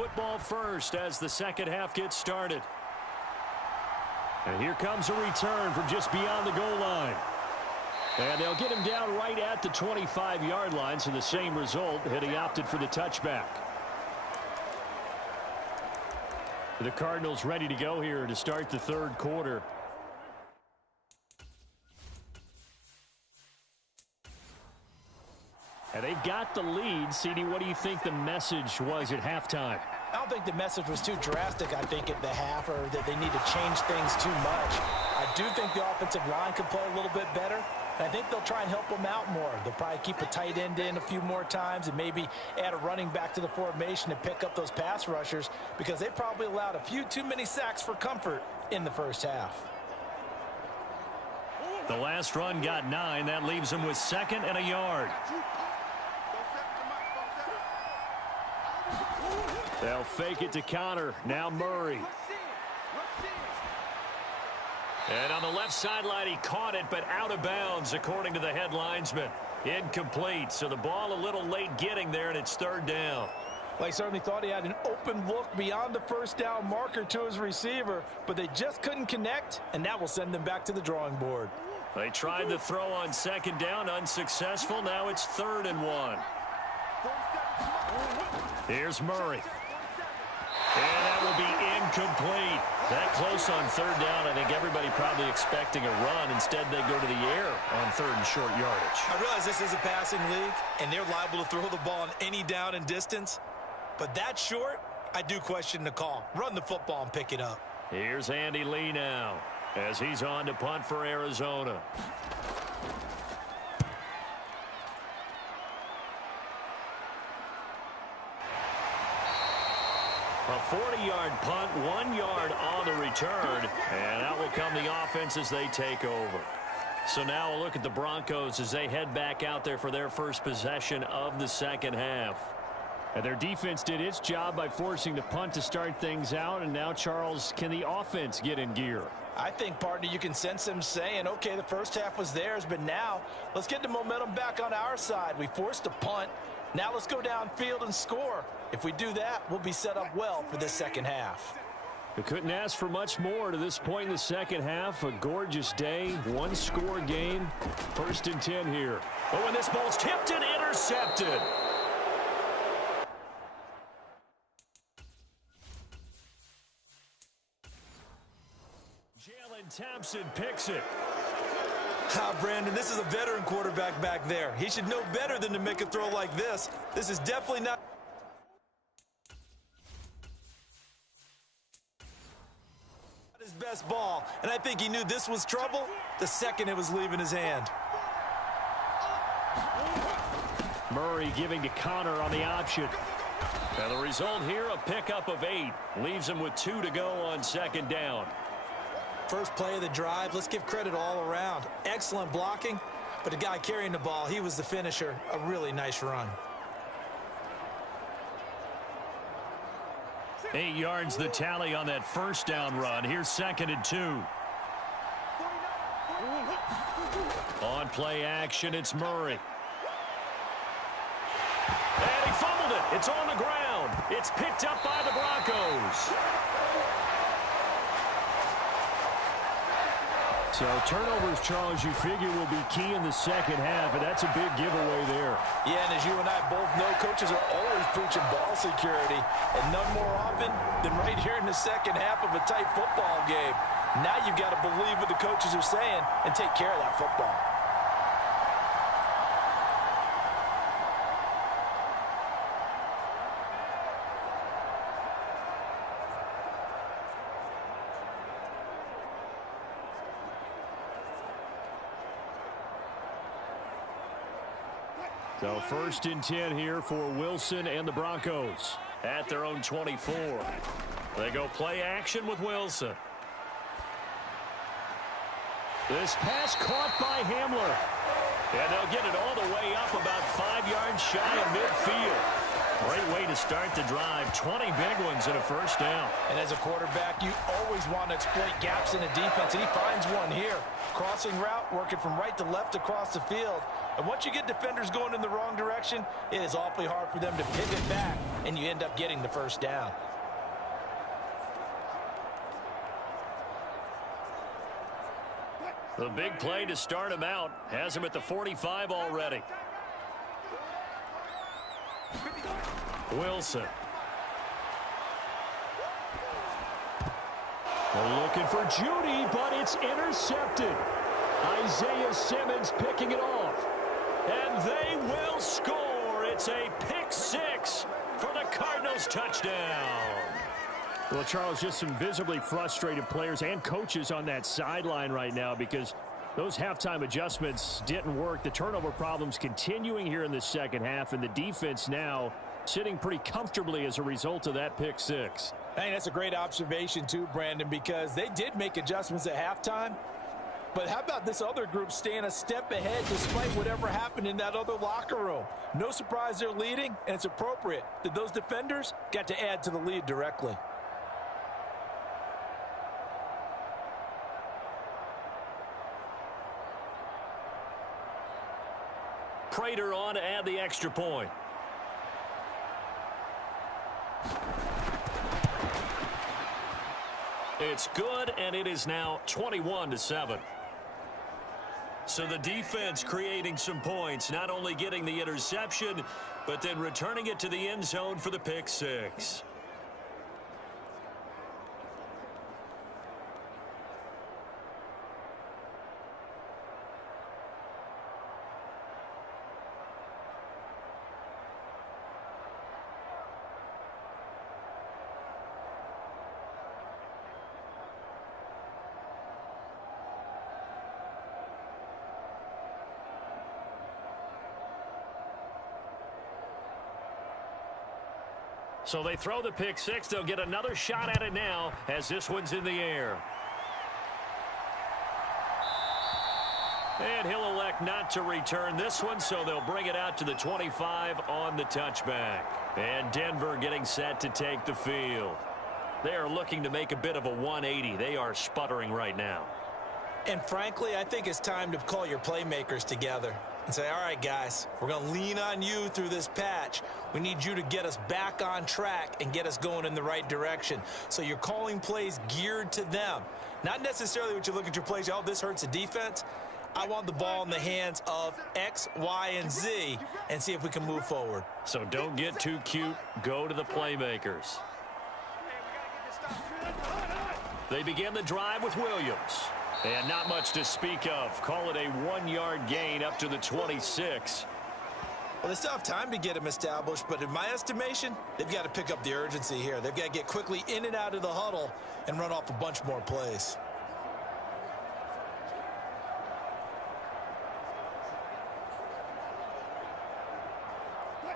football first as the second half gets started. And here comes a return from just beyond the goal line. And they'll get him down right at the 25-yard line, so the same result, and he opted for the touchback. The Cardinals ready to go here to start the third quarter. And they've got the lead. CD, what do you think the message was at halftime? I don't think the message was too drastic, I think, at the half, or that they need to change things too much. I do think the offensive line could play a little bit better. And I think they'll try and help them out more. They'll probably keep a tight end in a few more times and maybe add a running back to the formation to pick up those pass rushers, because they probably allowed a few too many sacks for comfort in the first half. The last run got 9. That leaves them with 2nd and a yard. They'll fake it to Connor. Now Murray. And on the left sideline, he caught it, but out of bounds, according to the head linesman. Incomplete. So the ball a little late getting there, and it's 3rd down. Well, he certainly thought he had an open look beyond the first down marker to his receiver, but they just couldn't connect, and that will send them back to the drawing board. They tried to throw on 2nd down, unsuccessful. Now it's 3rd and 1. Here's Murray. And that will be incomplete. That close on 3rd down. I think everybody probably expecting a run. Instead, they go to the air on 3rd and short yardage. I realize this is a passing league, and they're liable to throw the ball on any down and distance. But that short, I do question the call. Run the football and pick it up. Here's Andy Lee now as he's on to punt for Arizona. A 40-yard punt, 1 yard on the return, and out will come the offense as they take over. So now a look at the Broncos as they head back out there for their first possession of the second half. And their defense did its job by forcing the punt to start things out, and now, Charles, can the offense get in gear? I think, partner, you can sense them saying, okay, the first half was theirs, but now let's get the momentum back on our side. We forced a punt. Now let's go downfield and score. If we do that, we'll be set up well for this second half. We couldn't ask for much more to this point in the second half. A gorgeous day, 1-score game. 1st and 10 here. Oh, and this ball's tipped and intercepted. Jalen Thompson picks it. Brandon, this is a veteran quarterback back there. He should know better than to make a throw like this. This is definitely not his best ball, and I think he knew this was trouble the second it was leaving his hand. Murray giving to Connor on the option. And the result here, a pickup of 8. Leaves him with 2 to go on 2nd down. First play of the drive, let's give credit all around. Excellent blocking, but the guy carrying the ball, he was the finisher. A really nice run. 8 yards the tally on that first down run. Here's 2nd and 2. On play action, it's Murray. And he fumbled it. It's on the ground. It's picked up by the Broncos. So turnovers, Charles, you figure will be key in the second half, and that's a big giveaway there. Yeah, and as you and I both know, coaches are always preaching ball security, and none more often than right here in the second half of a tight football game. Now you've got to believe what the coaches are saying and take care of that football. So 1st and 10 here for Wilson and the Broncos at their own 24. They go play action with Wilson. This pass caught by Hamler. And they'll get it all the way up about 5 yards shy of midfield. Great way to start the drive. 20 big ones and a first down. And as a quarterback, you always want to exploit gaps in the defense, and he finds one here. Crossing route, working from right to left across the field. And once you get defenders going in the wrong direction, it is awfully hard for them to pivot back, and you end up getting the first down. The big play to start him out has him at the 45 already. Wilson. They're looking for Judy, but it's intercepted. Isaiah Simmons picking it off. And they will score. It's a pick six for the Cardinals touchdown. Well, Charles, just some visibly frustrated players and coaches on that sideline right now because those halftime adjustments didn't work. The turnover problems continuing here in the second half, and the defense now sitting pretty comfortably as a result of that pick six. I think that's a great observation too, Brandon, because they did make adjustments at halftime. But how about this other group staying a step ahead despite whatever happened in that other locker room? No surprise they're leading, and it's appropriate that those defenders got to add to the lead directly. Prater on to add the extra point. It's good, and it is now 21-7. So the defense creating some points, not only getting the interception, but then returning it to the end zone for the pick six. So they throw the pick six. They'll get another shot at it now as this one's in the air. And he'll elect not to return this one, so they'll bring it out to the 25 on the touchback. And Denver getting set to take the field. They are looking to make a bit of a 180. They are sputtering right now. And frankly, I think it's time to call your playmakers together and say, all right, guys, we're going to lean on you through this patch. We need you to get us back on track and get us going in the right direction. So you're calling plays geared to them. Not necessarily what you look at your plays, oh, this hurts the defense. I want the ball in the hands of X, Y, and Z and see if we can move forward. So don't get too cute. Go to the playmakers. They begin the drive with Williams. And not much to speak of. Call it a 1-yard gain up to the 26. Well, they still have time to get him established, but in my estimation, they've got to pick up the urgency here. They've got to get quickly in and out of the huddle and run off a bunch more plays.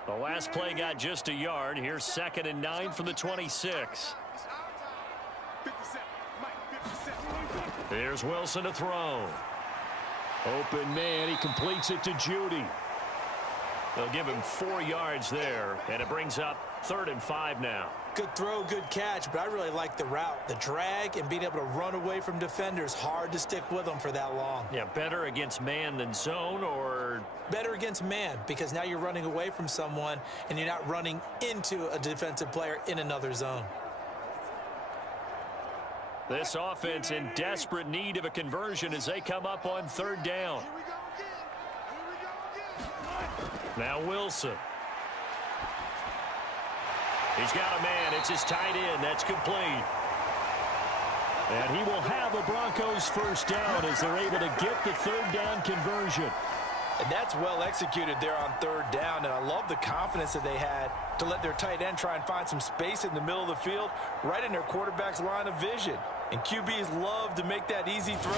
The last play got just a yard. Here's 2nd and 9 from the 26. Here's Wilson to throw. Open man, he completes it to Judy. They'll give him 4 yards there, and it brings up 3rd and 5 now. Good throw, good catch, but I really like the route. The drag and being able to run away from defenders, hard to stick with them for that long. Yeah, better against man than zone, or? Better against man, because now you're running away from someone, and you're not running into a defensive player in another zone. This offense in desperate need of a conversion as they come up on 3rd down. Now Wilson. He's got a man. It's his tight end. That's complete. And he will have the Broncos first down as they're able to get the 3rd down conversion. And that's well executed there on 3rd down. And I love the confidence that they had to let their tight end try and find some space in the middle of the field, right in their quarterback's line of vision. And QBs love to make that easy throw,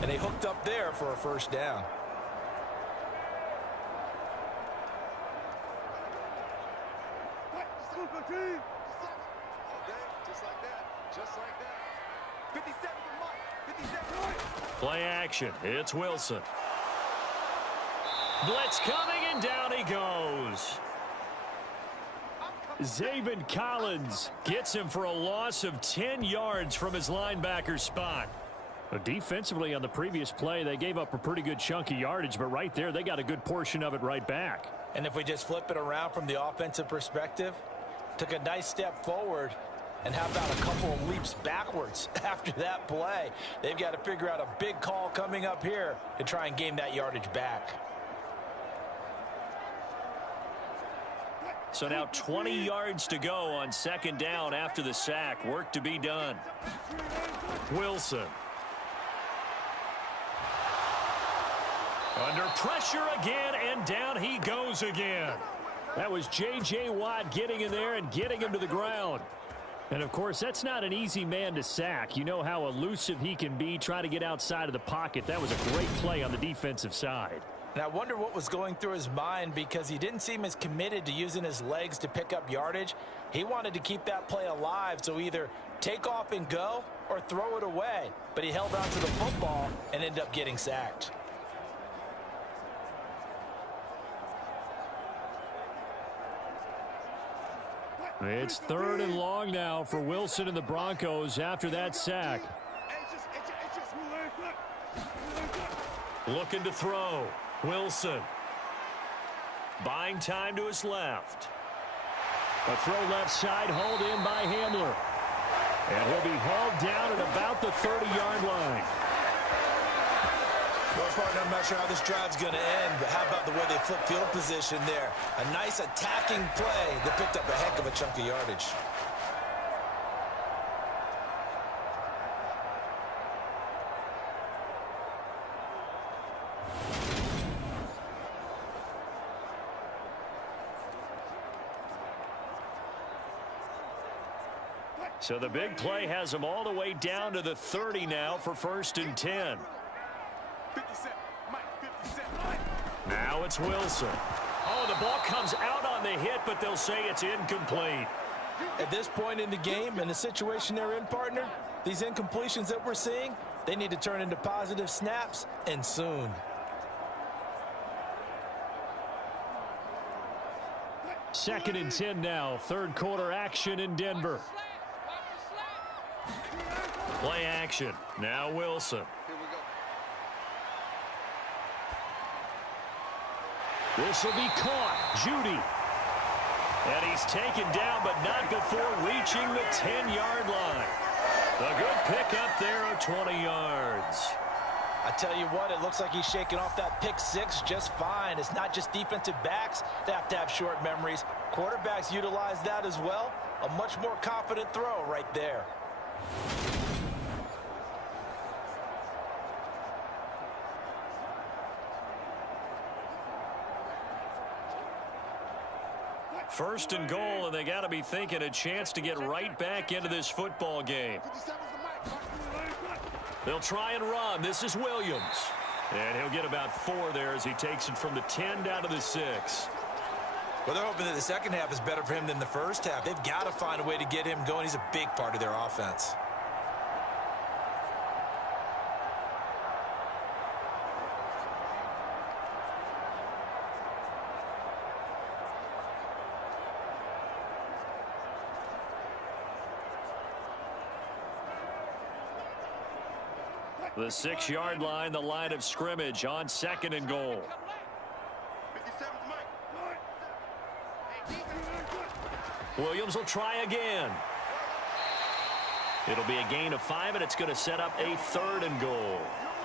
and they hooked up there for a first down. Play action. It's Wilson. Blitz coming, and down he goes. Zaven Collins gets him for a loss of 10 yards from his linebacker spot. Defensively on the previous play, they gave up a pretty good chunk of yardage, but right there, they got a good portion of it right back. And if we just flip it around from the offensive perspective, took a nice step forward, and how about a couple of leaps backwards after that play? They've got to figure out a big call coming up here to try and gain that yardage back. So now 20 yards to go on second down after the sack. Work to be done. Wilson. Under pressure again, and down he goes again. That was J.J. Watt getting in there and getting him to the ground. And, of course, that's not an easy man to sack. You know how elusive he can be, trying to get outside of the pocket. That was a great play on the defensive side. And I wonder what was going through his mind, because he didn't seem as committed to using his legs to pick up yardage. He wanted to keep that play alive, so either take off and go or throw it away. But he held on to the football and ended up getting sacked. It's 3rd and long now for Wilson and the Broncos after that sack. Looking to throw. Wilson. Buying time to his left. A throw left side, hauled in by Hamler. And he'll be hauled down at about the 30-yard line. Well, partner, I'm not sure how this drive's going to end, but how about the way they flip field position there? A nice attacking play that picked up a heck of a chunk of yardage. So the big play has them all the way down to the 30 now for 1st and 10. Now it's Wilson. Oh, the ball comes out on the hit, but they'll say it's incomplete. At this point in the game, in the situation they're in, partner, these incompletions that we're seeing, they need to turn into positive snaps, and soon. Second and 10 now. 3rd quarter action in Denver. Play action. Now Wilson. This will be caught. Judy. And he's taken down, but not before reaching the 10-yard line. A good pickup there of 20 yards. I tell you what, it looks like he's shaking off that pick six just fine. It's not just defensive backs that have to have short memories. Quarterbacks utilize that as well. A much more confident throw right there. First and goal, and they got to be thinking a chance to get right back into this football game. They'll try and run. This is Williams. And he'll get about 4 there as he takes it from the 10 down to the 6. Well, they're hoping that the second half is better for him than the first half. They've got to find a way to get him going. He's a big part of their offense. The 6-yard line, the line of scrimmage on 2nd and goal. Williams will try again. It'll be a gain of 5, and it's going to set up a 3rd and goal.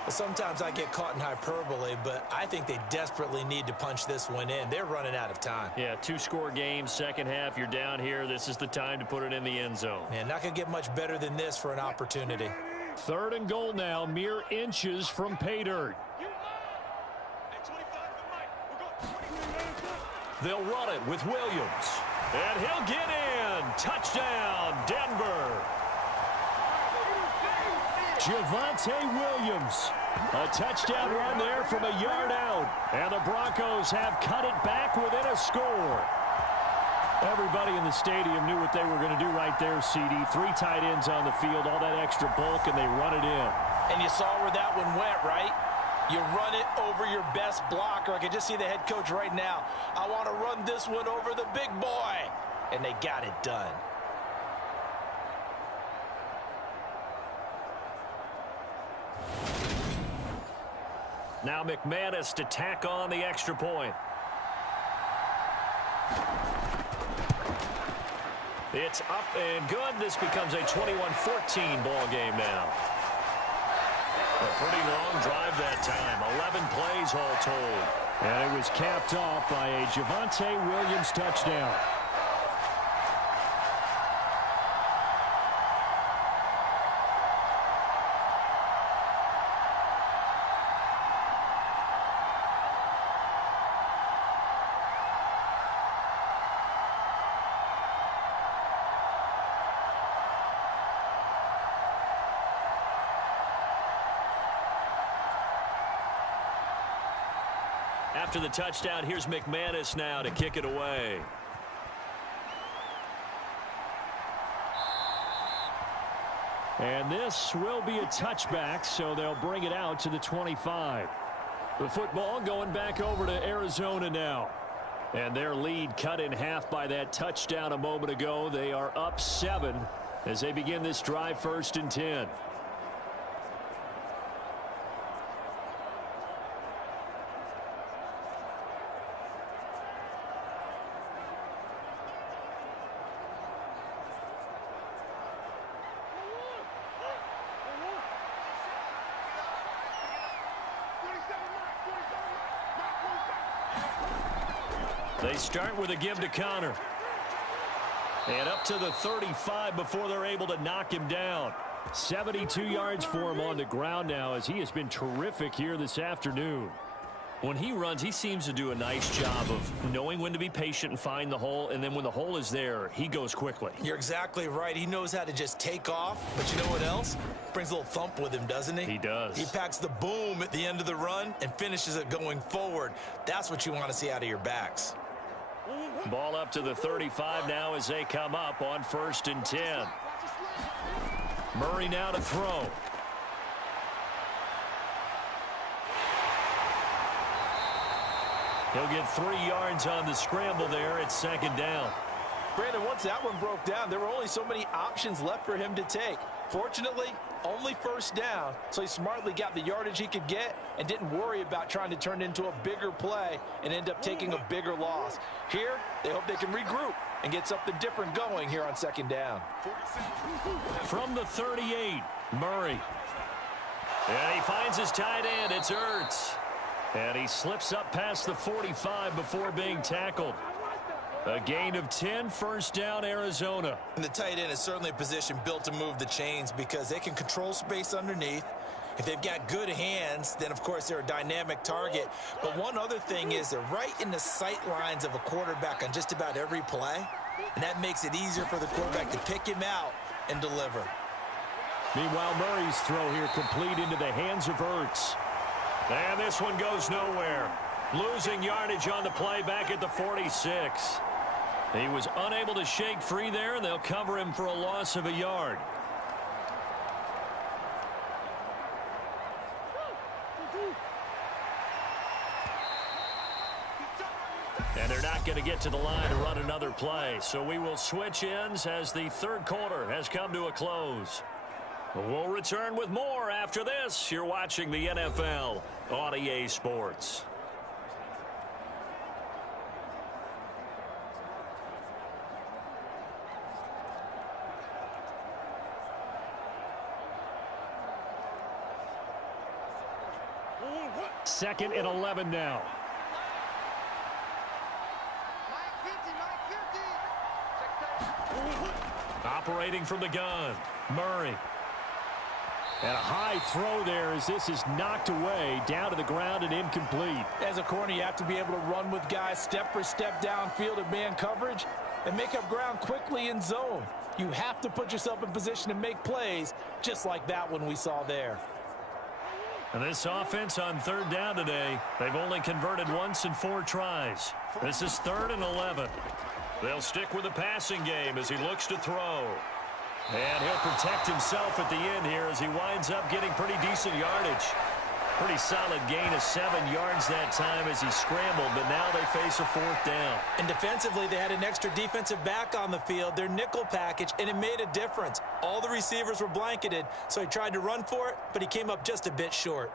Sometimes I get caught in hyperbole, but I think they desperately need to punch this one in. They're running out of time. Yeah, 2-score game, second half, you're down here. This is the time to put it in the end zone. Man, not going to get much better than this for an opportunity. 3rd and goal now, mere inches from pay dirt. They'll run it with Williams. And he'll get in. Touchdown, Denver. Javonte Williams. A touchdown run there from a yard out. And the Broncos have cut it back within a score. Everybody in the stadium knew what they were going to do right there, CD. 3 tight ends on the field, all that extra bulk, and they run it in. And you saw where that one went, right? You run it over your best blocker. I can just see the head coach right now. I want to run this one over the big boy. and they got it done. Now McManus to tack on the extra point. It's up and good. This becomes a 21-14 ball game now. A pretty long drive that time. 11 plays all told. And it was capped off by a Javonte Williams touchdown. After the touchdown, here's McManus now to kick it away. And this will be a touchback, so they'll bring it out to the 25. The football going back over to Arizona now. And their lead cut in half by that touchdown a moment ago. They are up 7 as they begin this drive, 1st and 10. They start with a give to Connor. And up to the 35 before they're able to knock him down. 72 yards for him on the ground now as he has been terrific here this afternoon. When he runs, he seems to do a nice job of knowing when to be patient and find the hole, and then when the hole is there, he goes quickly. You're exactly right. He knows how to just take off, but you know what else? Brings a little thump with him, doesn't he? He does. He packs the boom at the end of the run and finishes it going forward. That's what you want to see out of your backs. Ball up to the 35 now as they come up on 1st and 10. Murray now to throw. He'll get 3 yards on the scramble there at 2nd down. Brandon, once that one broke down, there were only so many options left for him to take. Fortunately, only 1st down, so he smartly got the yardage he could get and didn't worry about trying to turn it into a bigger play and end up taking a bigger loss. Here, they hope they can regroup and get something different going here on 2nd down. From the 38, Murray. And he finds his tight end. It's Ertz. And he slips up past the 45 before being tackled. A gain of 10, 1st down, Arizona. And the tight end is certainly a position built to move the chains because they can control space underneath. If they've got good hands, then, of course, they're a dynamic target. But one other thing is they're right in the sight lines of a quarterback on just about every play. And that makes it easier for the quarterback to pick him out and deliver. Meanwhile, Murray's throw here complete into the hands of Ertz. And this one goes nowhere. Losing yardage on the play back at the 46. He was unable to shake free there, and they'll cover him for a loss of a yard. And they're not going to get to the line to run another play. So we will switch ends as the 3rd quarter has come to a close. We'll return with more after this. You're watching the NFL on EA Sports. Second and 11 now. Operating from the gun, Murray. And a high throw there as this is knocked away down to the ground and incomplete. As a corner, you have to be able to run with guys step for step downfield in man coverage and make up ground quickly in zone. You have to put yourself in position to make plays just like that one we saw there. And this offense on 3rd down today, they've only converted once in 4 tries. This is 3rd and 11. They'll stick with the passing game as he looks to throw. And he'll protect himself at the end here as he winds up getting pretty decent yardage. Pretty solid gain of 7 yards that time as he scrambled, but now they face a 4th down. And defensively, they had an extra defensive back on the field, their nickel package, and it made a difference. All the receivers were blanketed, so he tried to run for it, but he came up just a bit short.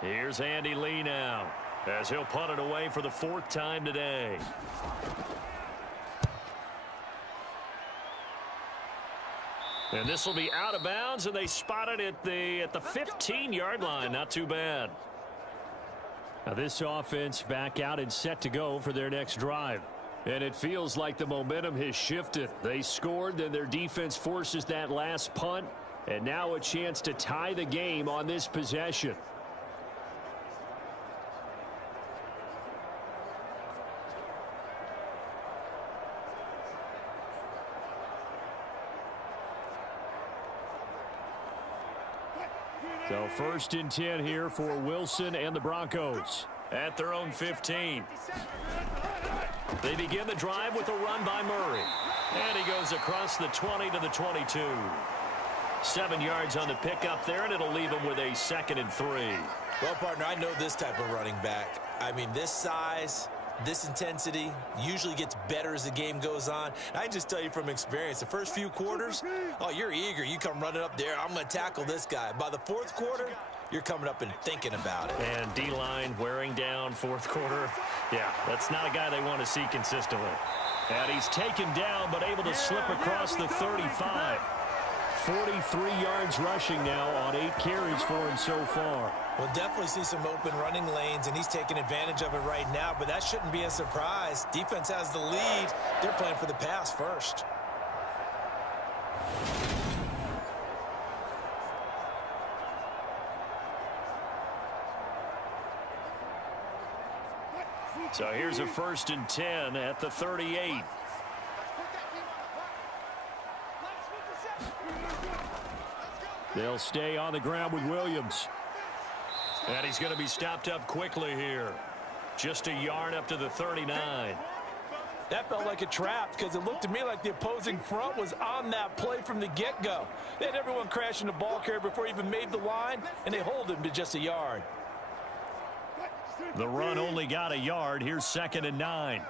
Here's Andy Lee now, as he'll punt it away for the 4th time today. And this will be out of bounds, and they spot it at the 15-yard line. Not too bad. Now this offense back out and set to go for their next drive. And it feels like the momentum has shifted. They scored, then their defense forces that last punt, and now a chance to tie the game on this possession. So 1st and 10 here for Wilson and the Broncos. At their own 15. They begin the drive with a run by Murray. And he goes across the 20 to the 22. 7 yards on the pickup there, and it'll leave him with a 2nd and 3. Well, partner, I know this type of running back. I mean, this size, this intensity usually gets better as the game goes on. I can just tell you from experience, the first few quarters, oh, you're eager. You come running up there, I'm going to tackle this guy. By the 4th quarter, you're coming up and thinking about it. And D-line wearing down 4th quarter. Yeah, that's not a guy they want to see consistently. And he's taken down, but able to slip across the 35. 43 yards rushing now on 8 carries for him so far. We'll definitely see some open running lanes, and he's taking advantage of it right now, but that shouldn't be a surprise. Defense has the lead. They're playing for the pass first. So here's a 1st and 10 at the 38. They'll stay on the ground with Williams. And he's going to be stopped up quickly here. Just a yard up to the 39. That felt like a trap because it looked to me like the opposing front was on that play from the get-go. They had everyone crashing the ball carrier before he even made the line, and they hold him to just a yard. The run only got a yard. Here's 2nd and 9.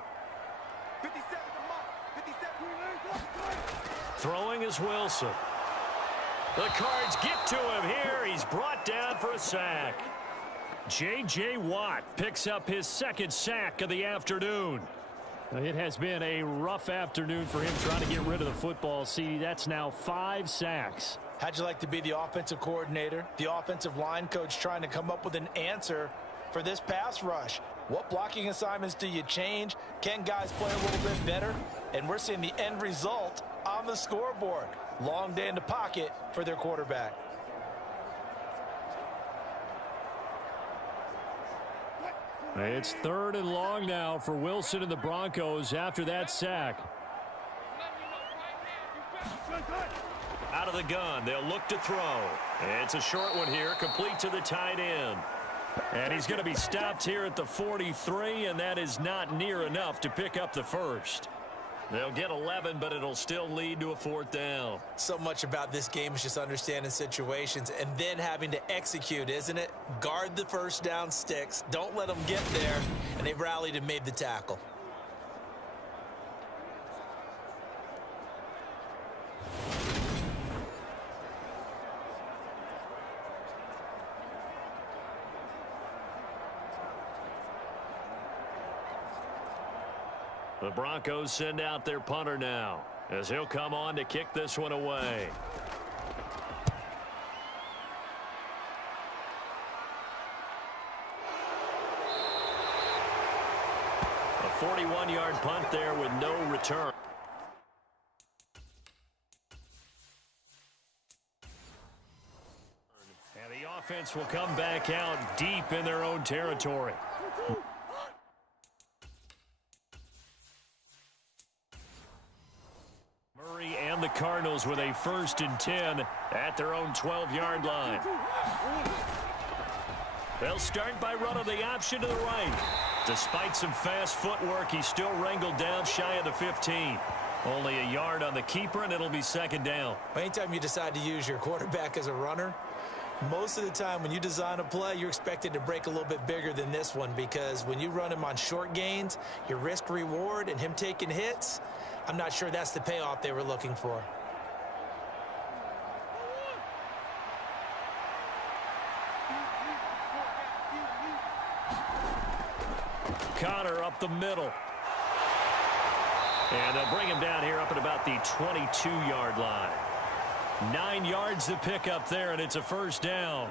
Throwing is Wilson. The Cards get to him here. He's brought down for a sack. J.J. Watt picks up his 2nd sack of the afternoon. It has been a rough afternoon for him trying to get rid of the football. See, that's now 5 sacks. How'd you like to be the offensive coordinator, the offensive line coach trying to come up with an answer for this pass rush? What blocking assignments do you change? Can guys play a little bit better? And we're seeing the end result on the scoreboard. Long day in the pocket for their quarterback. It's 3rd and long now for Wilson and the Broncos after that sack. Out of the gun, they'll look to throw. It's a short one here, complete to the tight end. And he's going to be stopped here at the 43, and that is not near enough to pick up the 1st. They'll get 11, but it'll still lead to a 4th down. So much about this game is just understanding situations and then having to execute, isn't it? Guard the 1st down sticks. Don't let them get there. And they rallied and made the tackle. The Broncos send out their punter now as he'll come on to kick this one away. A 41-yard punt there with no return. And the offense will come back out deep in their own territory. And the Cardinals with a 1st and 10 at their own 12-yard line. They'll start by running the option to the right. Despite some fast footwork, he's still wrangled down shy of the 15. Only a yard on the keeper, and it'll be 2nd down. Anytime you decide to use your quarterback as a runner, Most of the time when you design a play, you're expected to break a little bit bigger than this one, because when you run him on short gains, your risk reward and him taking hits, I'm not sure that's the payoff they were looking for. Connor up the middle. And they'll bring him down here up at about the 22-yard line. 9 yards to pick up there, and it's a first down.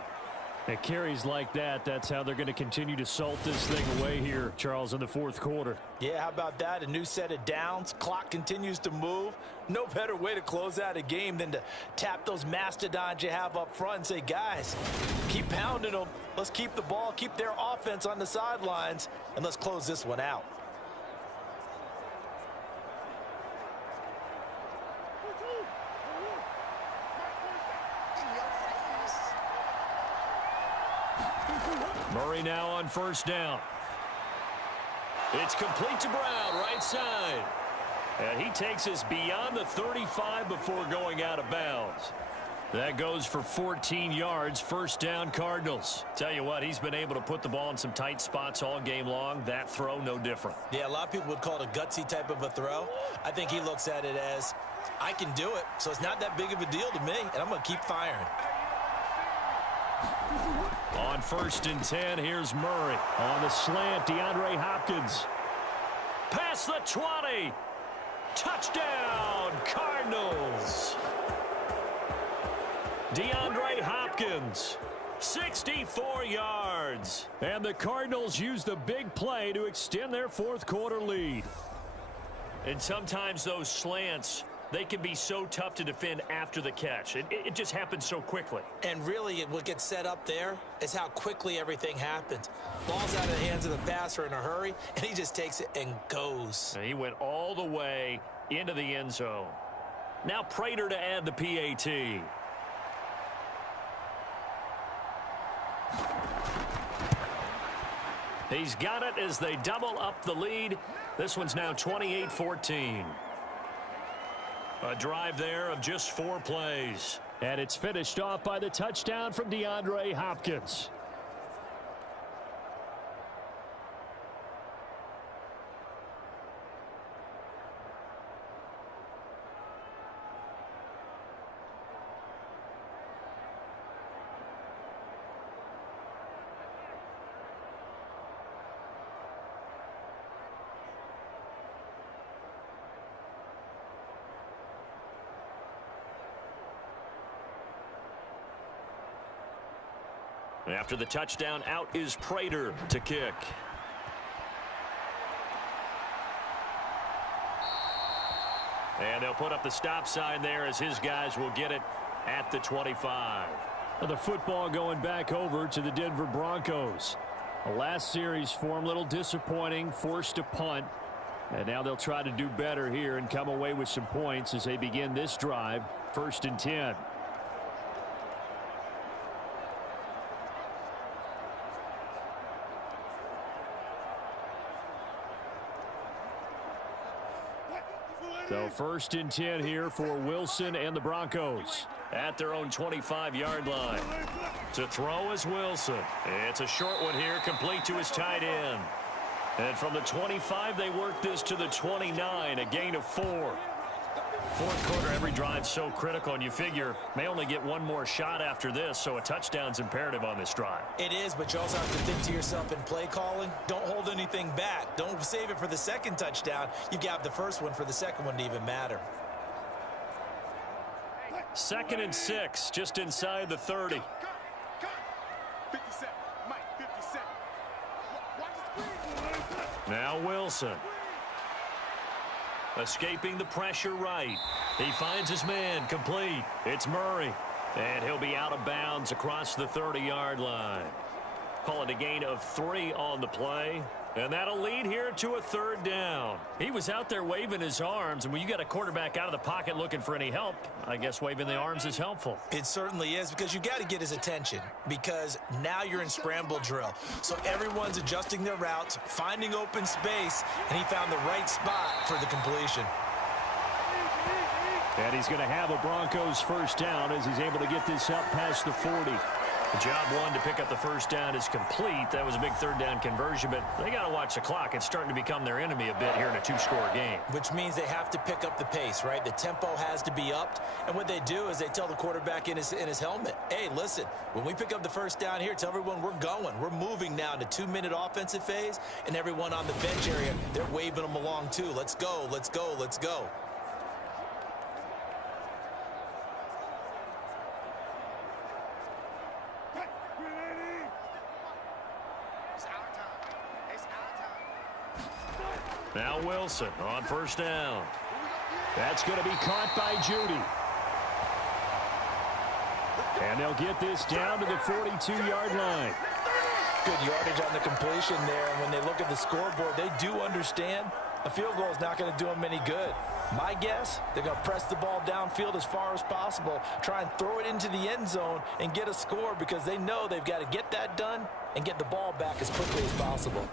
It carries like that. That's how they're going to continue to salt this thing away here, Charles, in the fourth quarter. Yeah, how about that? A new set of downs. Clock continues to move. No better way to close out a game than to tap those mastodons you have up front and say, guys, keep pounding them. Let's keep the ball, keep their offense on the sidelines, and let's close this one out. Murray now on first down. It's complete to Brown, right side. And he takes us beyond the 35 before going out of bounds. That goes for 14 yards, first down Cardinals. Tell you what, he's been able to put the ball in some tight spots all game long. That throw, no different. Yeah, a lot of people would call it a gutsy type of a throw. I think he looks at it as, I can do it, so it's not that big of a deal to me, and I'm going to keep firing. On first and 10, here's Murray. On the slant, DeAndre Hopkins. Past the 20. Touchdown, Cardinals. DeAndre Hopkins, 64 yards. And the Cardinals use the big play to extend their fourth quarter lead. And sometimes those slants, they can be so tough to defend after the catch. It just happens so quickly. And really, what gets set up there is how quickly everything happens. Ball's out of the hands of the passer in a hurry, and he just takes it and goes. And he went all the way into the end zone. Now Prater to add the PAT. He's got it as they double up the lead. This one's now 28-14. A drive there of just 4 plays. And it's finished off by the touchdown from DeAndre Hopkins. After the touchdown, out is Prater to kick. And they'll put up the stop sign there as his guys will get it at the 25. The football going back over to the Denver Broncos. The last series for them, a little disappointing, forced to punt. And now they'll try to do better here and come away with some points as they begin this drive, first and 10. So first and 10 here for Wilson and the Broncos. At their own 25-yard line. To throw is Wilson. It's a short one here, complete to his tight end. And from the 25, they work this to the 29, a gain of 4. Fourth quarter, every drive so critical, and you figure may only get one more shot after this, so a touchdown's imperative on this drive. It is, but you also have to think to yourself in play calling, don't hold anything back. Don't save it for the second touchdown. You've got the first one for the second one to even matter. 2nd and 6, just inside the 30. Now Wilson. Escaping the pressure right. He finds his man, complete. It's Murray. And he'll be out of bounds across the 30-yard line. Call it a gain of 3 on the play. And that'll lead here to a 3rd down. He was out there waving his arms, and when you got a quarterback out of the pocket looking for any help, I guess waving the arms is helpful. It certainly is, because you got to get his attention, because now you're in scramble drill. So everyone's adjusting their routes, finding open space, and he found the right spot for the completion. And he's going to have a Broncos first down as he's able to get this up past the 40. The job one to pick up the first down is complete. That was a big third down conversion, but they got to watch the clock. It's starting to become their enemy a bit here in a two-score game. Which means they have to pick up the pace, right? The tempo has to be upped. And what they do is they tell the quarterback in his helmet, hey, listen, when we pick up the first down here, tell everyone we're going. We're moving now to 2-minute offensive phase, and everyone on the bench area, they're waving them along too. Let's go, let's go, let's go. Now Wilson on first down. That's going to be caught by Judy. And they'll get this down to the 42-yard line. Good yardage on the completion there. And when they look at the scoreboard, they do understand a field goal is not going to do them any good. My guess, they're going to press the ball downfield as far as possible, try and throw it into the end zone and get a score because they know they've got to get that done and get the ball back as quickly as possible.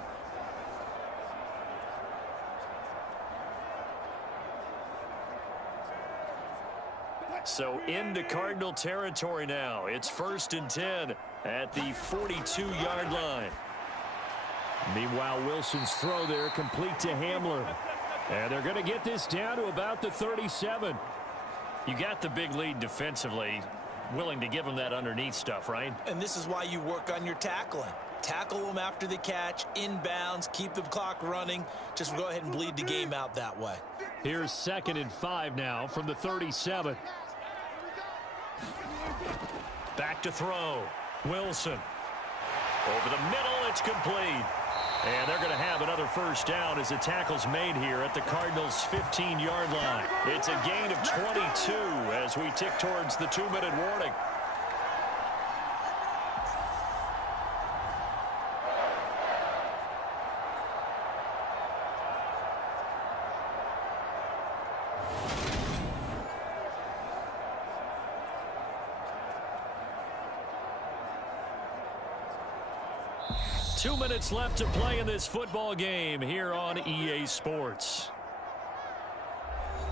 So into Cardinal territory now. It's 1st and 10 at the 42-yard line. Meanwhile, Wilson's throw there complete to Hamler. And they're going to get this down to about the 37. You got the big lead defensively. Willing to give them that underneath stuff, right? And this is why you work on your tackling. Tackle them after the catch, inbounds, keep the clock running. Just go ahead and bleed the game out that way. Here's 2nd and 5 now from the 37. Back to throw. Wilson. Over the middle, it's complete. And they're going to have another first down as the tackle's made here at the Cardinals' 15-yard line. It's a gain of 22 as we tick towards the 2-minute warning. Two minutes left to play in this football game here on EA Sports.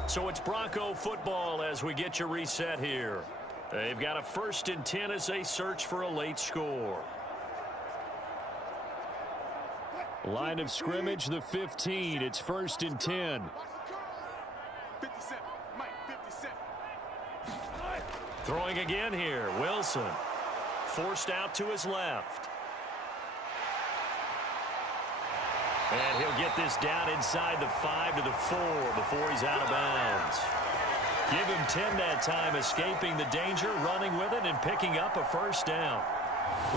So it's Bronco football as we get you reset here. They've got a 1st and 10 as they search for a late score. Line of scrimmage, the 15. It's 1st and 10. 57, Mike, 57. Throwing again here. Wilson forced out to his left. And he'll get this down inside the 5 to the 4 before he's out of bounds. Give him 10 that time, escaping the danger, running with it, and picking up a first down.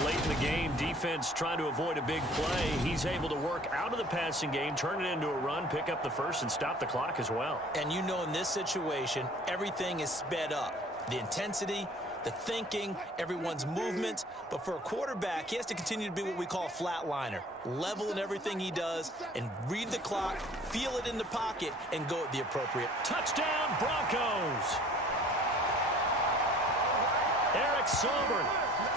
Late in the game, defense trying to avoid a big play. He's able to work out of the passing game, turn it into a run, pick up the first, and stop the clock as well. And you know in this situation, everything is sped up. The intensity, the thinking, everyone's movement. But for a quarterback, he has to continue to be what we call a flatliner. Level in everything he does and read the clock, feel it in the pocket, and go at the appropriate. Touchdown, Broncos! Eric Silver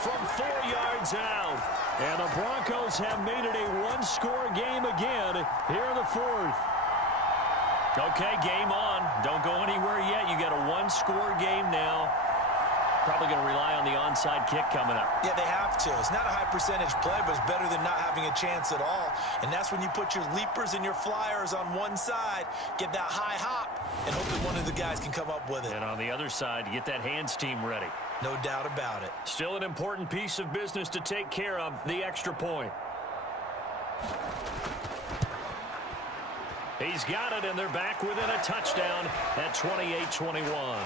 from 4 yards out. And the Broncos have made it a one-score game again here in the 4th. Okay, game on. Don't go anywhere yet. You got a one-score game now. Probably going to rely on the onside kick coming up. Yeah, they have to. It's not a high percentage play, but it's better than not having a chance at all. And that's when you put your leapers and your flyers on one side, get that high hop, and hope that one of the guys can come up with it. And on the other side, get that hands team ready. No doubt about it. Still an important piece of business to take care of, the extra point. He's got it, and they're back within a touchdown at 28-21.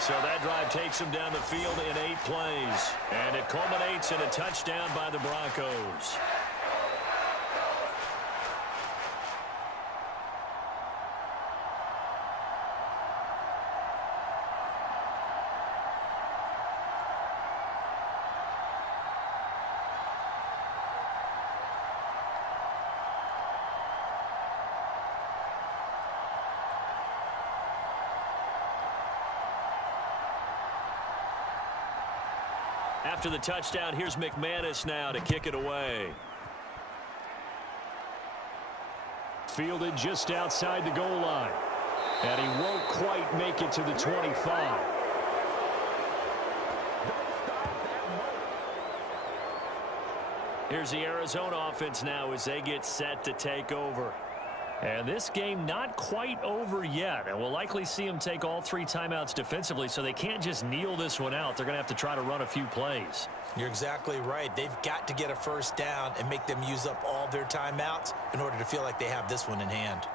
So that drive takes them down the field in 8 plays. And it culminates in a touchdown by the Broncos. After the touchdown, here's McManus now to kick it away. Fielded just outside the goal line. And he won't quite make it to the 25. Here's the Arizona offense now as they get set to take over. And this game not quite over yet. And we'll likely see them take all 3 timeouts defensively, so they can't just kneel this one out. They're going to have to try to run a few plays. You're exactly right. They've got to get a first down and make them use up all their timeouts in order to feel like they have this one in hand.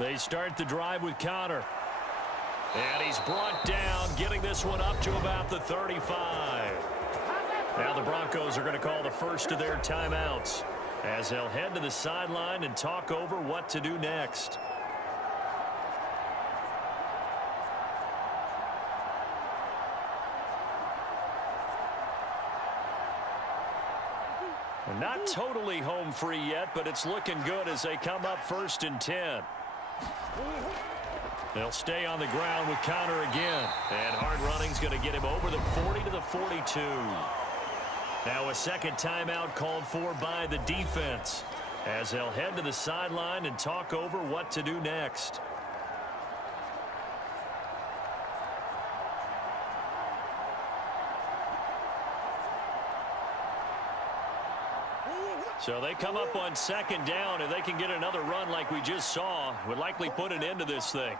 They start the drive with Connor. And he's brought down, getting this one up to about the 35. Now the Broncos are going to call the first of their timeouts as they'll head to the sideline and talk over what to do next. Not totally home free yet, but it's looking good as they come up 1st and 10. They'll stay on the ground with Connor again. And hard running's going to get him over the 40 to the 42. Now a second timeout called for by the defense as they'll head to the sideline and talk over what to do next. So they come up on 2nd down. If they can get another run like we just saw, would likely put an end to this thing.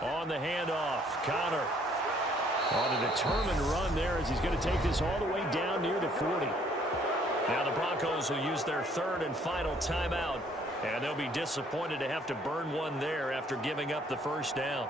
On the handoff, Connor on a determined run there as he's going to take this all the way down near the 40. Now the Broncos will use their 3rd and final timeout, and they'll be disappointed to have to burn one there after giving up the first down.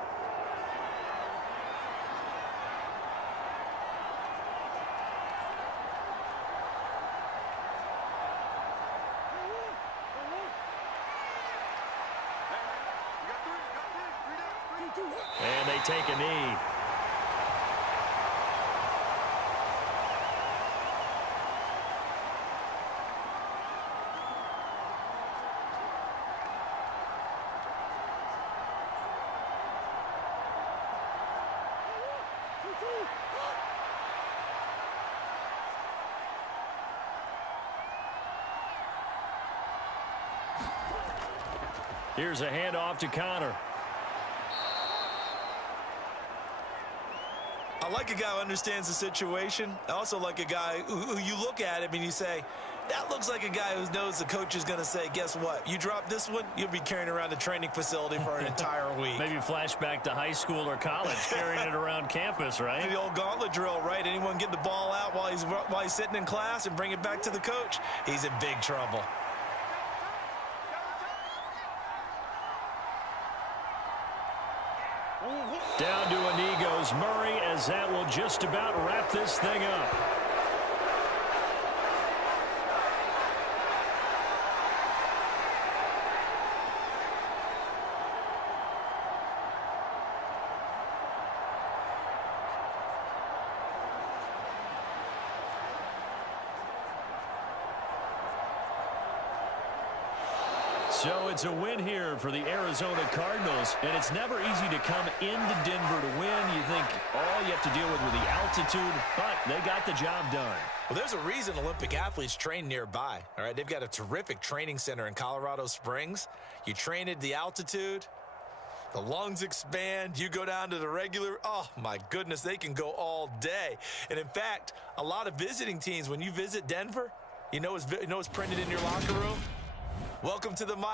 And they take a knee. Here's a handoff to Connor. I like a guy who understands the situation. I also like a guy who you look at him and you say, that looks like a guy who knows the coach is going to say, guess what? You drop this one, you'll be carrying around the training facility for an entire week. Maybe flashback to high school or college, carrying it around campus, right? The old gauntlet drill, right? Anyone get the ball out while he's sitting in class and bring it back to the coach, he's in big trouble. Down to a knee goes Murray as that will just about wrap this thing up. So it's a win here for the Arizona Cardinals, and it's never easy to come into Denver to win. You think all you have to deal with the altitude, but they got the job done. Well, there's a reason Olympic athletes train nearby. All right, they've got a terrific training center in Colorado Springs. You train at the altitude, the lungs expand, you go down to the regular, oh my goodness, they can go all day. And in fact, a lot of visiting teams, when you visit Denver, you know what's printed in your locker room? Welcome to the mile.